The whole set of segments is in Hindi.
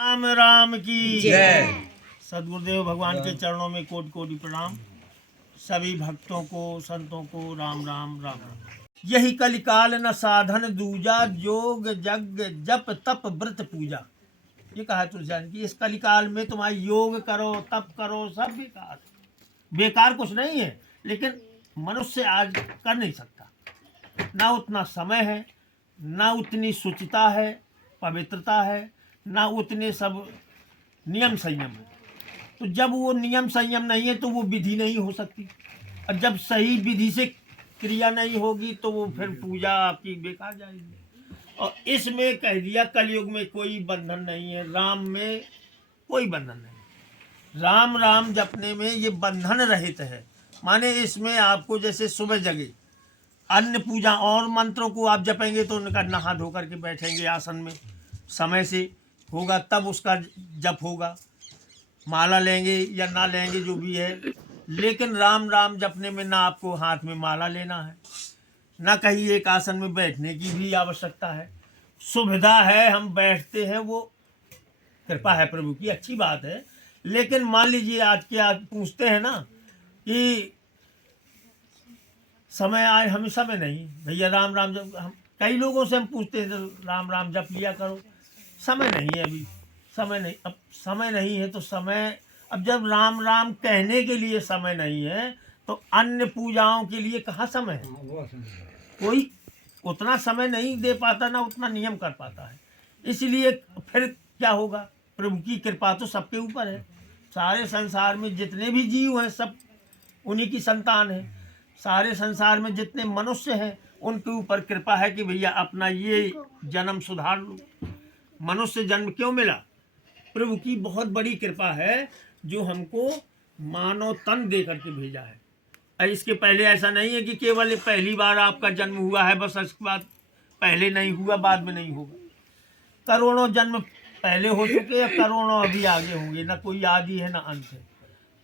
राम राम की जय। सदगुरुदेव भगवान के चरणों में कोटि कोटि प्रणाम। सभी भक्तों को, संतों को राम राम राम राम। यही कलिकाल न साधन दूजा, जोग जग जप तप व्रत पूजा। ये कहा तुलसीदास कि इस कलिकाल में तुम्हारी योग करो, तप करो, सब बेकार। बेकार कुछ नहीं है, लेकिन मनुष्य आज कर नहीं सकता। ना उतना समय है, ना उतनी शुचिता है, पवित्रता है, ना उतने सब नियम संयम है। तो जब वो नियम संयम नहीं है तो वो विधि नहीं हो सकती, और जब सही विधि से क्रिया नहीं होगी तो वो फिर पूजा आपकी बेकार जाएगी। और इसमें कह दिया कलयुग में कोई बंधन नहीं है, राम में कोई बंधन नहीं। राम राम जपने में ये बंधन रहित है। माने इसमें आपको जैसे सुबह जगे अन्य पूजा और मंत्रों को आप जपेंगे तो उनका नहा धो करके बैठेंगे आसन में, समय से होगा तब उसका जप होगा। माला लेंगे या ना लेंगे जो भी है, लेकिन राम राम जपने में ना आपको हाथ में माला लेना है, ना कहीं एक आसन में बैठने की भी आवश्यकता है। सुविधा है, हम बैठते हैं, वो कृपा है प्रभु की, अच्छी बात है। लेकिन मान लीजिए आज के आज पूछते हैं ना कि समय आए, हमें समय नहीं भैया राम राम जप। हम कई लोगों से हम पूछते हैं तो राम राम जप लिया करो, समय नहीं है अभी, समय नहीं। अब समय नहीं है तो समय, अब जब राम राम कहने के लिए समय नहीं है तो अन्य पूजाओं के लिए कहाँ समय है। कोई उतना समय नहीं दे पाता, ना उतना नियम कर पाता है। इसलिए फिर क्या होगा, प्रभु की कृपा तो सबके ऊपर है। सारे संसार में जितने भी जीव हैं सब उन्हीं की संतान है। सारे संसार में जितने मनुष्य हैं उनके ऊपर कृपा है कि भैया अपना ये जन्म सुधार लो। मनुष्य जन्म क्यों मिला, प्रभु की बहुत बड़ी कृपा है जो हमको मानव तन दे करके भेजा है। इसके पहले ऐसा नहीं है कि केवल पहली बार आपका जन्म हुआ है बस, इसके बाद पहले नहीं हुआ बाद में नहीं होगा। करोड़ों जन्म पहले हो चुके हैं, करोड़ों अभी आगे होंगे, ना कोई आदि है ना अंत है।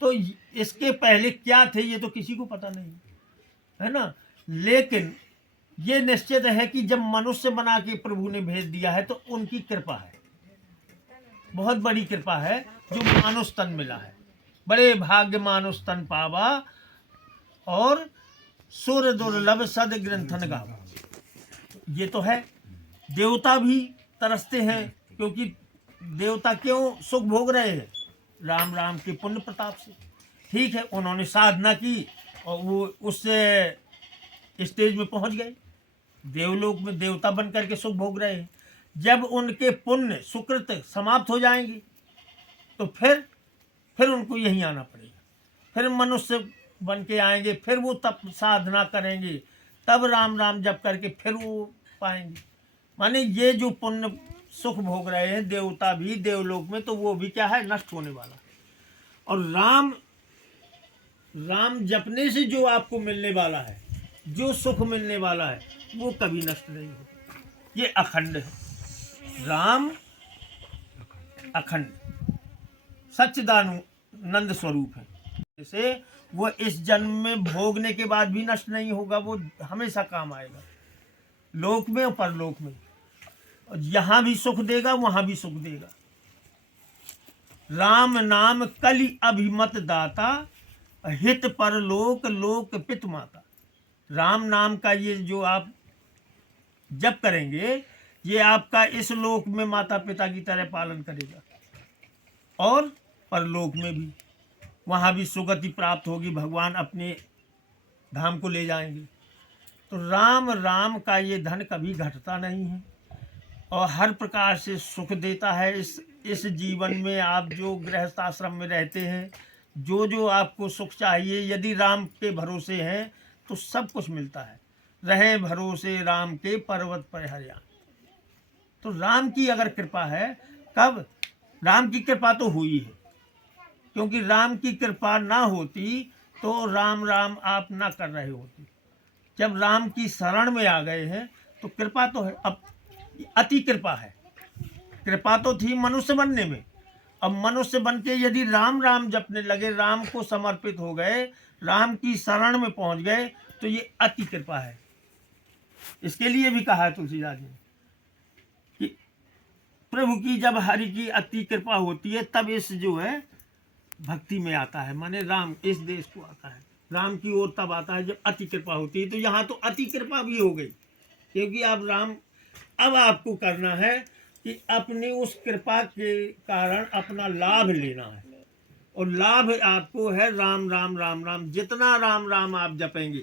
तो इसके पहले क्या थे ये तो किसी को पता नहीं है ना। लेकिन ये निश्चित है कि जब मनुष्य बना के प्रभु ने भेज दिया है तो उनकी कृपा है, बहुत बड़ी कृपा है जो मानुष तन मिला है। बड़े भाग्य मानुष तन पावा, और सुर दुर्लभ सद ग्रंथन गावा। ये तो है। देवता भी तरसते हैं, क्योंकि देवता क्यों सुख भोग रहे हैं, राम राम के पुण्य प्रताप से। ठीक है, उन्होंने साधना की और वो उससे स्टेज में पहुंच गए, देवलोक में देवता बन करके सुख भोग रहे हैं। जब उनके पुण्य सुकृत समाप्त हो जाएंगे तो फिर उनको यहीं आना पड़ेगा, फिर मनुष्य बन के आएंगे, फिर वो तप साधना करेंगे, तब राम राम जप करके फिर वो पाएंगे। माने ये जो पुण्य सुख भोग रहे हैं देवता भी देवलोक में, तो वो भी क्या है, नष्ट होने वाला। और राम राम जपने से जो आपको मिलने वाला है, जो सुख मिलने वाला है, वो कभी नष्ट नहीं होगा। ये अखंड है। राम अखंड सच्चिदानंद स्वरूप है। जैसे वो इस जन्म में भोगने के बाद भी नष्ट नहीं होगा, वो हमेशा काम आएगा, लोक में और परलोक में। और यहाँ भी सुख देगा, वहाँ भी सुख देगा। राम नाम कलि अभिमत दाता, हित परलोक लोक पित माता। राम नाम का ये जो आप जप करेंगे, ये आपका इस लोक में माता पिता की तरह पालन करेगा, और परलोक में भी, वहाँ भी सुगति प्राप्त होगी, भगवान अपने धाम को ले जाएंगे। तो राम राम का ये धन कभी घटता नहीं है, और हर प्रकार से सुख देता है। इस जीवन में आप जो गृहस्थ आश्रम में रहते हैं, जो जो आपको सुख चाहिए, यदि राम के भरोसे हैं तो सब कुछ मिलता है। रहे भरोसे राम के पर्वत पर हरियाण। तो राम की अगर कृपा है, कब राम की कृपा तो हुई है, क्योंकि राम की कृपा ना होती तो राम राम आप ना कर रहे होते। जब राम की शरण में आ गए हैं तो कृपा तो है। अब अति कृपा है, कृपा तो थी मनुष्य बनने में, अब मनुष्य बन के यदि राम राम जपने लगे, राम को समर्पित हो गए, राम की शरण में पहुंच गए, तो ये अति कृपा है। इसके लिए भी कहा है तुलसीदास जी कि प्रभु की जब हरि की अति कृपा होती है तब इस जो है भक्ति में आता है, माने राम इस देश को आता है, राम की ओर तब आता है जब अति कृपा होती है। तो यहाँ तो अति कृपा भी हो गई, क्योंकि अब राम, अब आपको करना है कि अपनी उस कृपा के कारण अपना लाभ लेना है, और लाभ आपको है राम राम राम राम। जितना राम राम आप जपेंगे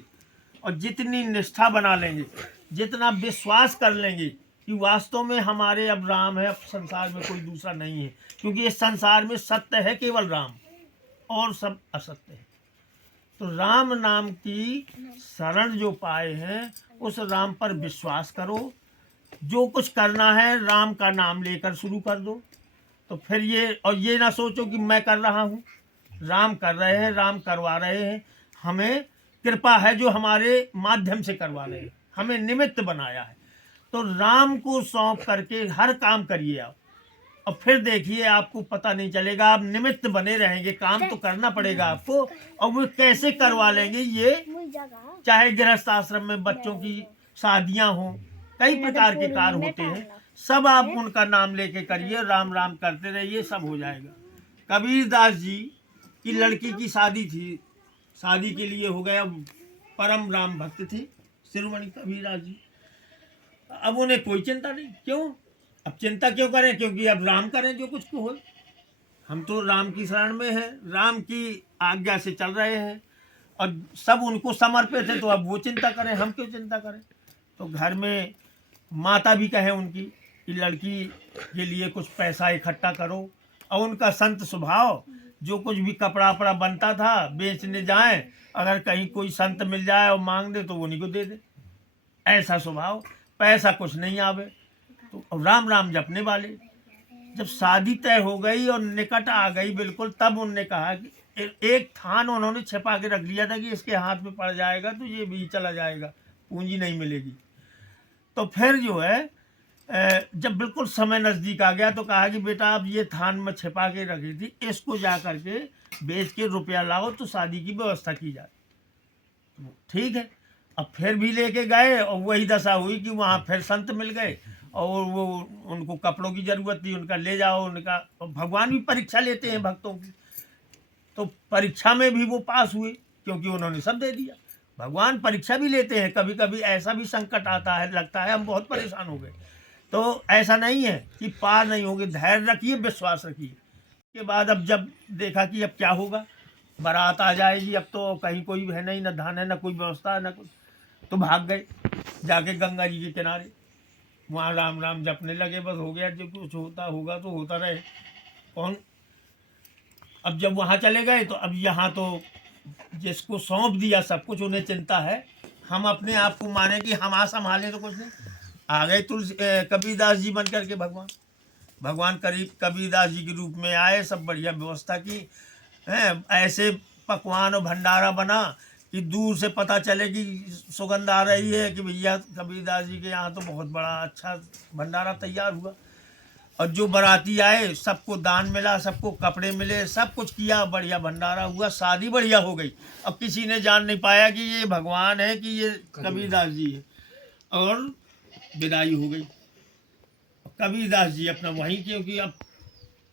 और जितनी निष्ठा बना लेंगे, जितना विश्वास कर लेंगे कि वास्तव में हमारे अब राम है, अब संसार में कोई दूसरा नहीं है, क्योंकि इस संसार में सत्य है केवल राम और सब असत्य है। तो राम नाम की शरण जो पाए हैं उस राम पर विश्वास करो, जो कुछ करना है राम का नाम लेकर शुरू कर दो। तो फिर ये ना सोचो कि मैं कर रहा हूँ, राम कर रहे हैं, राम करवा रहे हैं, हमें कृपा है जो हमारे माध्यम से करवा रहे हैं, हमें निमित्त बनाया है। तो राम को सौंप करके हर काम करिए आप, और फिर देखिए आपको पता नहीं चलेगा, आप निमित्त बने रहेंगे, काम तो करना पड़ेगा आपको, और वो कैसे करवा लेंगे ये, चाहे गृहस्थ आश्रम में बच्चों की शादियां हों, कई प्रकार के कार्य होते हैं, सब आप उनका नाम लेके करिए, राम राम करते रहिए, सब हो जाएगा। कबीर दास जी की लड़की की शादी थी, शादी के लिए हो गया, परम राम भक्त थे शिरोमणि कबीर दास जी। अब उन्हें कोई चिंता नहीं, क्यों, अब चिंता क्यों करें, क्योंकि अब राम करें जो कुछ को हो, हम तो राम की शरण में हैं, राम की आज्ञा से चल रहे हैं, और सब उनको समर्पित है, तो अब वो चिंता करें, हम क्यों चिंता करें। तो घर में माता भी कहे उनकी कि लड़की के लिए कुछ पैसा इकट्ठा करो, और उनका संत स्वभाव, जो कुछ भी कपड़ा वपड़ा बनता था बेचने जाएं, अगर कहीं कोई संत मिल जाए और मांग दे तो उन्हीं को दे दे, ऐसा स्वभाव, पैसा कुछ नहीं आवे। तो राम राम जपने वाले। जब शादी तय हो गई और निकट आ गई बिल्कुल, तब उनने कहा कि एक थान उन्होंने छिपा के रख लिया था कि इसके हाथ में पड़ जाएगा तो ये भी चला जाएगा, पूंजी नहीं मिलेगी। तो फिर जो है जब बिल्कुल समय नज़दीक आ गया तो कहा कि बेटा आप ये थान में छिपा के रखी थी, इसको जा करके बेच के रुपया लाओ तो शादी की व्यवस्था की जाए। ठीक है, अब फिर भी लेके गए, और वही दशा हुई कि वहाँ फिर संत मिल गए, और वो उनको कपड़ों की ज़रूरत थी, उनका ले जाओ, उनका, भगवान भी परीक्षा लेते हैं भक्तों की, तो परीक्षा में भी वो पास हुए, क्योंकि उन्होंने सब दे दिया। भगवान परीक्षा भी लेते हैं, कभी कभी ऐसा भी संकट आता है, लगता है हम बहुत परेशान हो गए, तो ऐसा नहीं है कि पार नहीं होंगे, धैर्य रखिए, विश्वास रखिए। उसके बाद अब जब देखा कि अब क्या होगा, बारात आ जाएगी, अब तो कहीं कोई है नहीं, न धान है, न कोई व्यवस्था है, न कुछ, तो भाग गए जाके गंगा जी के किनारे, वहाँ राम राम जपने लगे, बस हो गया, जो कुछ होता होगा तो होता रहे, कौन। अब जब वहाँ चले गए तो अब यहाँ तो जिसको सौंप दिया सब कुछ, उन्हें चिंता है, हम अपने आप को माने कि हम आ संभालें तो कुछ नहीं। आ गए तुलसी कबीरदास जी बन करके, भगवान करीब कबीरदास जी के रूप में आए, सब बढ़िया व्यवस्था की हैं, ऐसे पकवान और भंडारा बना कि दूर से पता चले कि सुगंध आ रही है कि भैया कबीरदास जी के यहाँ तो बहुत बड़ा अच्छा भंडारा तैयार हुआ। और जो बाराती आए सबको दान मिला, सबको कपड़े मिले, सब कुछ किया, बढ़िया भंडारा हुआ, शादी बढ़िया हो गई। अब किसी ने जान नहीं पाया कि ये भगवान है कि ये कबीरदास जी है, और विदाई हो गई। कबीरदास जी अपना वहीं, क्योंकि अब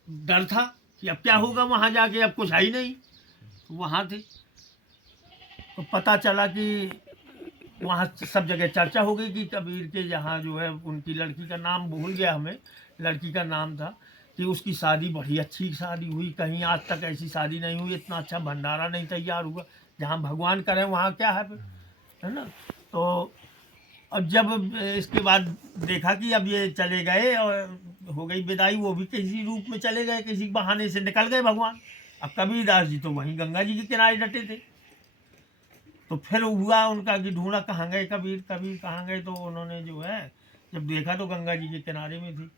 डर था कि अब क्या होगा वहाँ जाके, अब कुछ है ही नहीं, वहाँ थे। तो पता चला कि वहाँ सब जगह चर्चा हो गई कि कबीर के यहाँ जो है, उनकी लड़की का नाम भूल गया हमें, लड़की का नाम था, कि उसकी शादी बड़ी अच्छी शादी हुई, कहीं आज तक ऐसी शादी नहीं हुई, इतना अच्छा भंडारा नहीं तैयार हुआ, जहाँ भगवान करें वहाँ क्या है ना। तो अब जब इसके बाद देखा कि अब ये चले गए और हो गई विदाई, वो भी किसी रूप में चले गए, किसी बहाने से निकल गए भगवान। अब कबीरदास जी तो वहीं गंगा जी के किनारे डटे थे। तो फिर हुआ उनका कि ढूंढा कहाँ गए कबीर कहाँ गए, तो उन्होंने जो है जब देखा तो गंगा जी के किनारे में थे,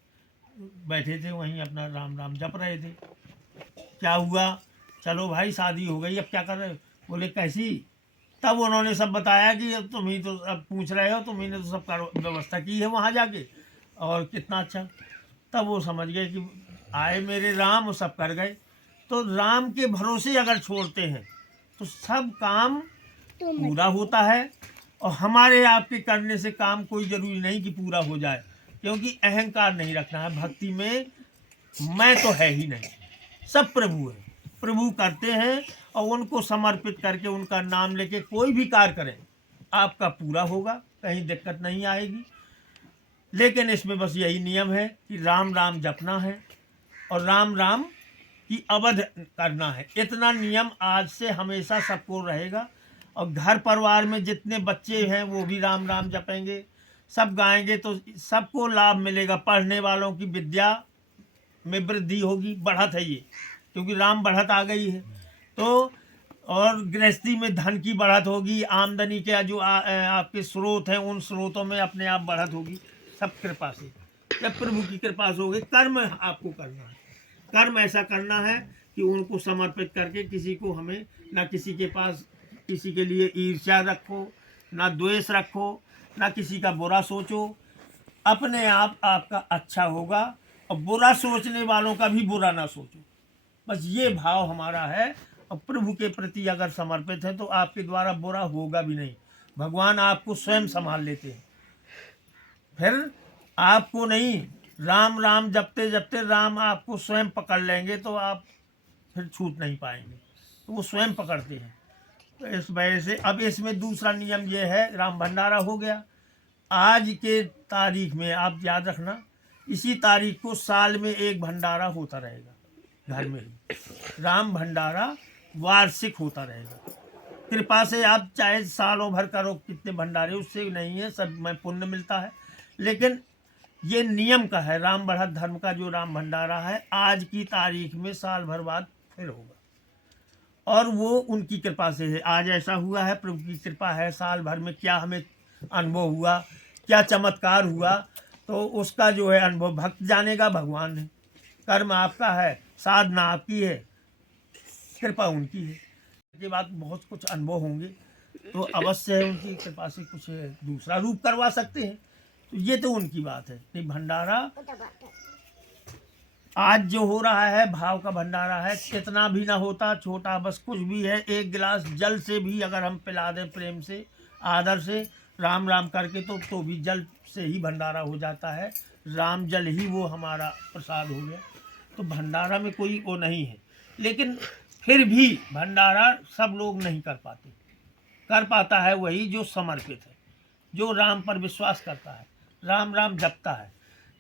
बैठे थे वहीं अपना राम राम जप रहे थे। क्या हुआ, चलो भाई शादी हो गई, अब क्या कर रहे हो, बोले कैसी। तब उन्होंने सब बताया कि अब तुम ही तो अब पूछ रहे हो, तुम्ही ने तो सब व्यवस्था की है वहाँ जाके, और कितना अच्छा। तब वो समझ गए कि आए मेरे राम, वो सब कर गए। तो राम के भरोसे अगर छोड़ते हैं तो सब काम पूरा होता है, और हमारे आपके करने से काम कोई ज़रूरी नहीं कि पूरा हो जाए। क्योंकि अहंकार नहीं रखना है। भक्ति में मैं तो है ही नहीं, सब प्रभु है, प्रभु करते हैं और उनको समर्पित करके उनका नाम लेके कोई भी कार्य करें आपका पूरा होगा, कहीं दिक्कत नहीं आएगी। लेकिन इसमें बस यही नियम है कि राम राम जपना है और राम राम की अवध करना है। इतना नियम आज से हमेशा सबको रहेगा। और घर परिवार में जितने बच्चे हैं वो भी राम राम जपेंगे, सब गाएंगे तो सबको लाभ मिलेगा। पढ़ने वालों की विद्या में वृद्धि होगी, बढ़त है ये, क्योंकि राम बढ़त आ गई है। तो और गृहस्थी में धन की बढ़त होगी, आमदनी के जो आपके स्रोत हैं उन स्रोतों में अपने आप बढ़त होगी, सब कृपा से, जब प्रभु की कृपा से होगी। कर्म आपको करना है, कर्म ऐसा करना है कि उनको समर्पित करके किसी को हमें ना किसी के पास किसी के लिए ईर्ष्या रखो, ना द्वेष रखो, ना किसी का बुरा सोचो। अपने आप आपका अच्छा होगा और बुरा सोचने वालों का भी बुरा ना सोचो। बस ये भाव हमारा है। और प्रभु के प्रति अगर समर्पित है तो आपके द्वारा बुरा होगा भी नहीं। भगवान आपको स्वयं संभाल लेते हैं, फिर आपको नहीं। राम राम जपते जपते राम आपको स्वयं पकड़ लेंगे तो आप फिर छूट नहीं पाएंगे, तो वो स्वयं पकड़ते हैं। तो इस वजह से अब इसमें दूसरा नियम ये है, राम भंडारा हो गया। आज के तारीख में आप याद रखना, इसी तारीख को साल में एक भंडारा होता रहेगा घर में ही। राम भंडारा वार्षिक होता रहेगा। कृपा से आप चाहे सालों भर करो कितने भंडारे, उससे नहीं है, सब में पुण्य मिलता है। लेकिन ये नियम का है, राम बढ़त धर्म का जो राम भंडारा है आज की तारीख में साल भर बाद फिर होगा। और वो उनकी कृपा से है। आज ऐसा हुआ है, प्रभु की कृपा है। साल भर में क्या हमें अनुभव हुआ, क्या चमत्कार हुआ, तो उसका जो है अनुभव भक्त जानेगा, भगवान है। कर्म आपका है, साधना आपकी है, कृपा उनकी है। के बाद बहुत कुछ अनुभव होंगे तो अवश्य है उनकी कृपा से कुछ दूसरा रूप करवा सकते हैं। तो ये तो उनकी बात है। नहीं, भंडारा आज जो हो रहा है भाव का भंडारा है। कितना भी ना होता, छोटा बस कुछ भी है, एक गिलास जल से भी अगर हम पिला दें प्रेम से, आदर से, राम राम करके, तो भी जल से ही भंडारा हो जाता है। राम जल ही वो हमारा प्रसाद हो गया। तो भंडारा में कोई वो नहीं है। लेकिन फिर भी भंडारा सब लोग नहीं कर पाते। कर पाता है वही जो समर्पित है, जो राम पर विश्वास करता है, राम राम जपता है।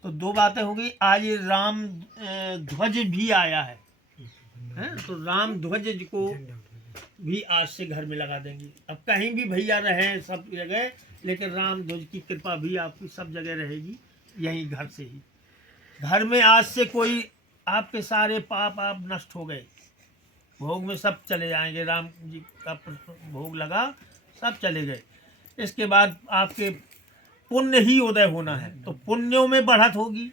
तो दो बातें हो गई। आज ये राम ध्वज भी आया है, तो राम ध्वज को भी आज से घर में लगा देंगे। अब कहीं भी भैया रहे सब जगह, लेकिन राम ध्वज की कृपा भी आपकी सब जगह रहेगी, यहीं घर से ही। घर में आज से कोई आपके सारे पाप आप नष्ट हो गए, भोग में सब चले जाएंगे। राम जी का भोग लगा, सब चले गए। इसके बाद आपके पुण्य ही उदय होना है, तो पुण्यों में बढ़त होगी।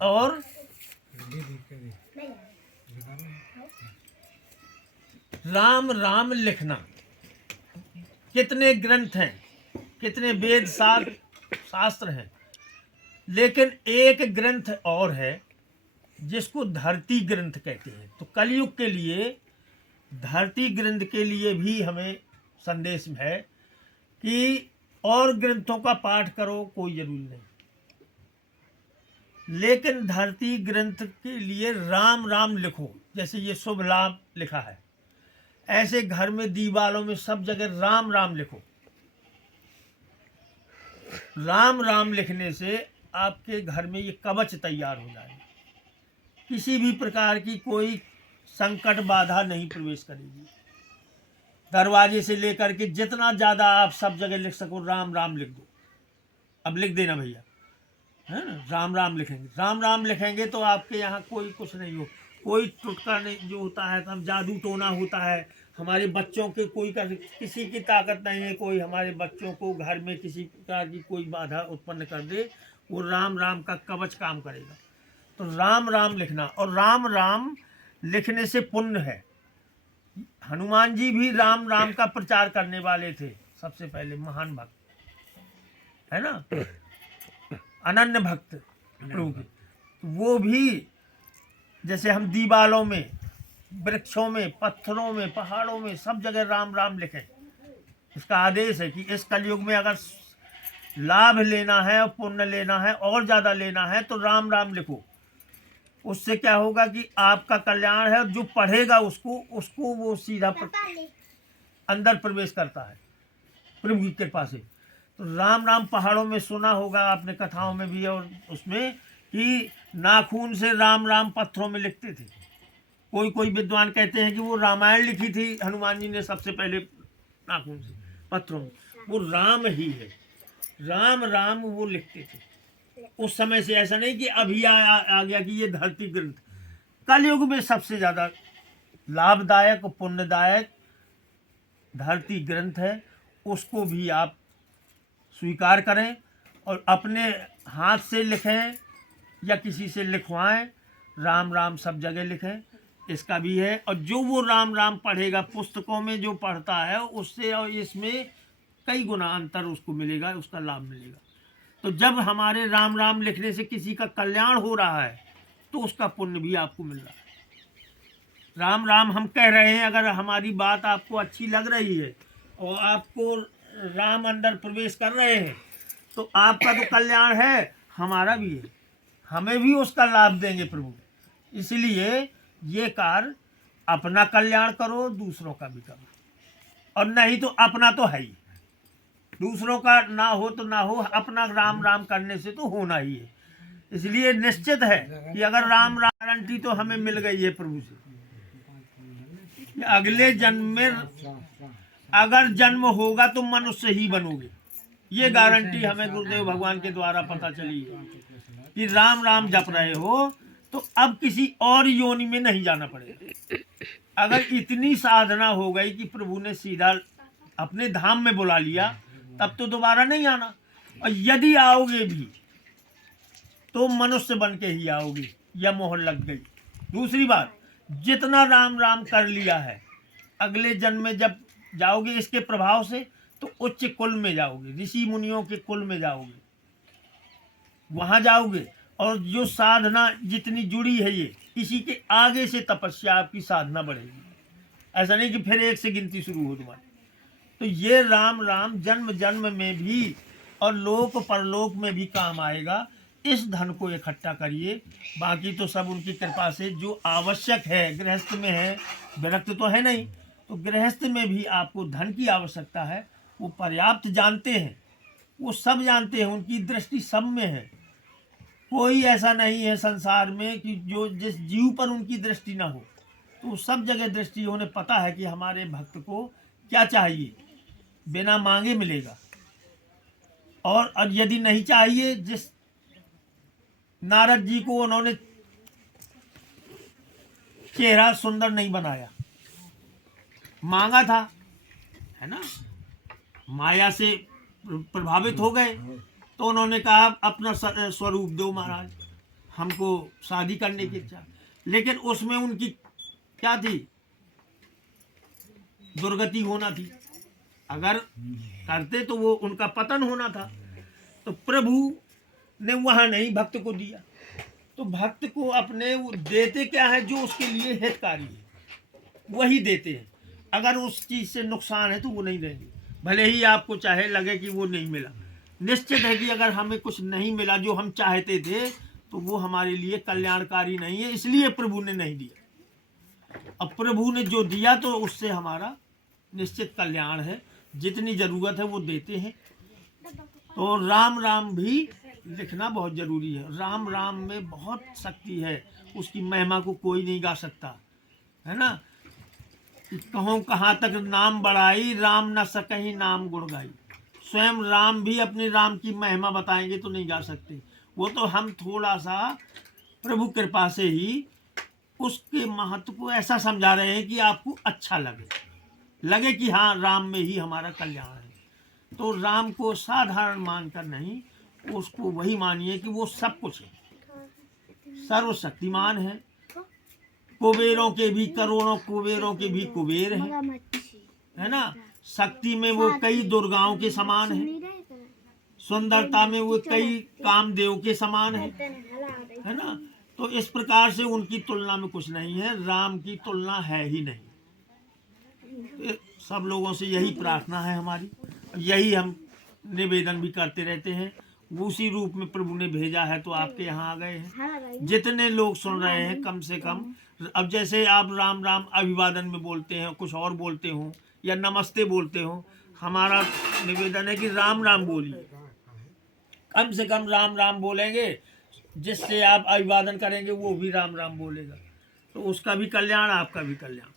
और राम राम लिखना, कितने ग्रंथ हैं, कितने वेद शास्त्र हैं, लेकिन एक ग्रंथ और है जिसको धरती ग्रंथ कहते हैं। तो कलयुग के लिए धरती ग्रंथ के लिए भी हमें संदेश है कि और ग्रंथों का पाठ करो, कोई जरूरी नहीं, लेकिन धरती ग्रंथ के लिए राम राम लिखो। जैसे ये शुभ लाभ लिखा है, ऐसे घर में दीवारों में सब जगह राम राम लिखो। राम राम लिखने से आपके घर में ये कवच तैयार हो जाएगा। किसी भी प्रकार की कोई संकट बाधा नहीं प्रवेश करेगी। दरवाजे से लेकर के जितना ज़्यादा आप सब जगह लिख सको राम राम लिख दो। अब लिख देना भैया, है ना, राम राम लिखेंगे। राम राम लिखेंगे तो आपके यहाँ कोई कुछ नहीं हो, कोई टुटका नहीं जो होता है, तब जादू टोना होता है। हमारे बच्चों के कोई किसी की ताकत नहीं है, कोई हमारे बच्चों को घर में किसी प्रकार की कोई बाधा उत्पन्न कर दे, वो राम राम का कवच काम करेगा। तो राम राम लिखना, और राम राम लिखने से पुण्य है। हनुमान जी भी राम राम का प्रचार करने वाले थे, सबसे पहले महान भक्त, है ना, अनन्य भक्त प्रभु के। वो भी जैसे हम दीवालों में, वृक्षों में, पत्थरों में, पहाड़ों में, सब जगह राम राम लिखें। इसका आदेश है कि इस कलयुग में अगर लाभ लेना है और पुण्य लेना है और ज़्यादा लेना है तो राम राम लिखो। उससे क्या होगा कि आपका कल्याण है, और जो पढ़ेगा उसको उसको वो सीधा अंदर प्रवेश करता है प्रभु की कृपा से। तो राम राम पहाड़ों में सुना होगा आपने, कथाओं में भी और उसमें, कि नाखून से राम राम पत्थरों में लिखते थे। कोई कोई विद्वान कहते हैं कि वो रामायण लिखी थी हनुमान जी ने सबसे पहले नाखून से पत्थरों में। वो राम ही है, राम राम वो लिखते थे उस समय से। ऐसा नहीं कि अभी आ गया कि ये धरती ग्रंथ। कलयुग में सबसे ज़्यादा लाभदायक और पुण्यदायक धरती ग्रंथ है, उसको भी आप स्वीकार करें और अपने हाथ से लिखें या किसी से लिखवाएं। राम राम सब जगह लिखें, इसका भी है। और जो वो राम राम पढ़ेगा, पुस्तकों में जो पढ़ता है उससे और इसमें कई गुना अंतर उसको मिलेगा, उसका लाभ मिलेगा। तो जब हमारे राम राम लिखने से किसी का कल्याण हो रहा है तो उसका पुण्य भी आपको मिल रहा है। राम राम हम कह रहे हैं, अगर हमारी बात आपको अच्छी लग रही है और आपको राम अंदर प्रवेश कर रहे हैं तो आपका तो कल्याण है, हमारा भी है, हमें भी उसका लाभ देंगे प्रभु। इसलिए ये कार्य अपना कल्याण करो, दूसरों का भी करो। और नहीं तो अपना तो है ही, दूसरों का ना हो तो ना हो, अपना राम राम करने से तो होना ही है। इसलिए निश्चित है कि अगर राम राम गारंटी तो हमें मिल गई है प्रभु से कि अगले जन्म में अगर जन्म होगा तो मनुष्य ही बनोगे। ये गारंटी हमें गुरुदेव भगवान के द्वारा पता चली है कि राम राम जप रहे हो तो अब किसी और योनि में नहीं जाना पड़ेगा। अगर इतनी साधना हो गई कि प्रभु ने सीधा अपने धाम में बुला लिया, तब तो दोबारा नहीं आना। और यदि आओगे भी तो मनुष्य बन के ही आओगे, यह मोहर लग गई। दूसरी बात, जितना राम राम कर लिया है, अगले जन्म में जब जाओगे इसके प्रभाव से तो उच्च कुल में जाओगे, ऋषि मुनियों के कुल में जाओगे, वहां जाओगे। और जो साधना जितनी जुड़ी है ये, इसी के आगे से तपस्या आपकी साधना बढ़ेगी। ऐसा नहीं कि फिर एक से गिनती शुरू हो तुम्हारी। तो ये राम राम जन्म जन्म में भी और लोक परलोक में भी काम आएगा। इस धन को इकट्ठा करिए, बाकी तो सब उनकी कृपा से जो आवश्यक है। गृहस्थ में है, विरक्त तो है नहीं, तो गृहस्थ में भी आपको धन की आवश्यकता है, वो पर्याप्त जानते हैं, वो सब जानते हैं, उनकी दृष्टि सब में है। कोई ऐसा नहीं है संसार में कि जो जिस जीव पर उनकी दृष्टि ना हो। तो सब जगह दृष्टि, उन्हें पता है कि हमारे भक्त को क्या चाहिए, बिना मांगे मिलेगा। और यदि नहीं चाहिए, जिस नारद जी को उन्होंने चेहरा सुंदर नहीं बनाया, मांगा था, है ना, माया से प्रभावित हो गए, तो उन्होंने कहा अपना स्वरूप दो महाराज, हमको शादी करने की इच्छा। लेकिन उसमें उनकी क्या थी, दुर्गति होना थी। अगर करते तो वो उनका पतन होना था। तो प्रभु ने वहाँ नहीं, भक्त को दिया। तो भक्त को अपने वो देते क्या है, जो उसके लिए हितकारी है वही देते हैं। अगर उस चीज़ से नुकसान है तो वो नहीं देंगे, भले ही आपको चाहे लगे कि वो नहीं मिला। निश्चित है कि अगर हमें कुछ नहीं मिला जो हम चाहते थे तो वो हमारे लिए कल्याणकारी नहीं है, इसलिए प्रभु ने नहीं दिया। अब प्रभु ने जो दिया तो उससे हमारा निश्चित कल्याण है, जितनी ज़रूरत है वो देते हैं। तो राम राम भी लिखना बहुत ज़रूरी है। राम राम में बहुत शक्ति है, उसकी महिमा को कोई नहीं गा सकता, है ना। कहूँ कहाँ तक नाम बढ़ाई, राम न सकहीं नाम गुण गाई। स्वयं राम भी अपने राम की महिमा बताएंगे तो नहीं गा सकते। वो तो हम थोड़ा सा प्रभु कृपा से ही उसके महत्व को ऐसा समझा रहे हैं कि आपको अच्छा लगे कि हाँ, राम में ही हमारा कल्याण है। तो राम को साधारण मानकर नहीं, उसको वही मानिए कि वो सब कुछ है, सर्वशक्तिमान है, कुबेरों के भी, करोड़ों कुबेरों के भी कुबेर है ना। शक्ति में वो कई दुर्गाओं के समान है, सुंदरता में वो कई कामदेव के समान है ना। तो इस प्रकार से उनकी तुलना में कुछ नहीं है, राम की तुलना है ही नहीं। सब लोगों से यही प्रार्थना है हमारी, यही हम निवेदन भी करते रहते हैं। उसी रूप में प्रभु ने भेजा है तो आपके यहाँ आ गए हैं। जितने लोग सुन रहे हैं कम से कम, अब जैसे आप राम राम अभिवादन में बोलते हैं, कुछ और बोलते हो या नमस्ते बोलते हो, हमारा निवेदन है कि राम राम बोलिए, कम से कम राम राम बोलेंगे। जिससे आप अभिवादन करेंगे वो भी राम राम बोलेगा, तो उसका भी कल्याण, आपका भी कल्याण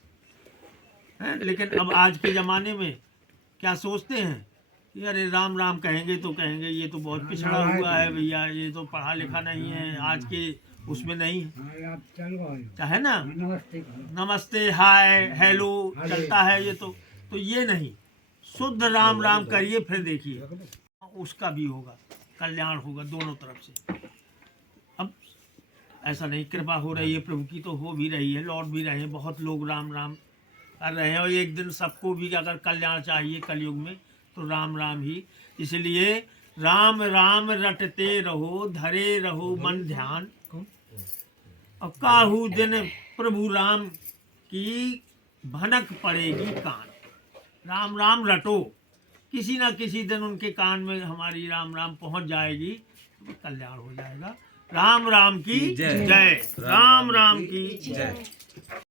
है। लेकिन अब आज के ज़माने में क्या सोचते हैं कि अरे राम राम कहेंगे तो कहेंगे ये तो बहुत पिछड़ा हुआ है भैया, ये तो पढ़ा लिखा नहीं है, आज के उसमें नहीं है, चाहे ना नमस्ते हाय हेलो चलता है ये तो ये नहीं, शुद्ध राम राम करिए, फिर देखिए उसका भी होगा कल्याण, होगा दोनों तरफ से। अब ऐसा नहीं, कृपा हो रही है प्रभु की तो हो भी रही है, लौट भी रहे हैं, बहुत लोग राम राम कर रहे हैं। और एक दिन सबको भी अगर कल्याण चाहिए कलयुग में तो राम राम ही, इसलिए राम राम रटते रहो, धरे रहो मन ध्यान, और काहू दिन प्रभु राम की भनक पड़ेगी कान। राम राम रटो, किसी ना किसी दिन उनके कान में हमारी राम राम पहुंच जाएगी तो कल्याण हो जाएगा। राम राम की जय, राम राम की जय।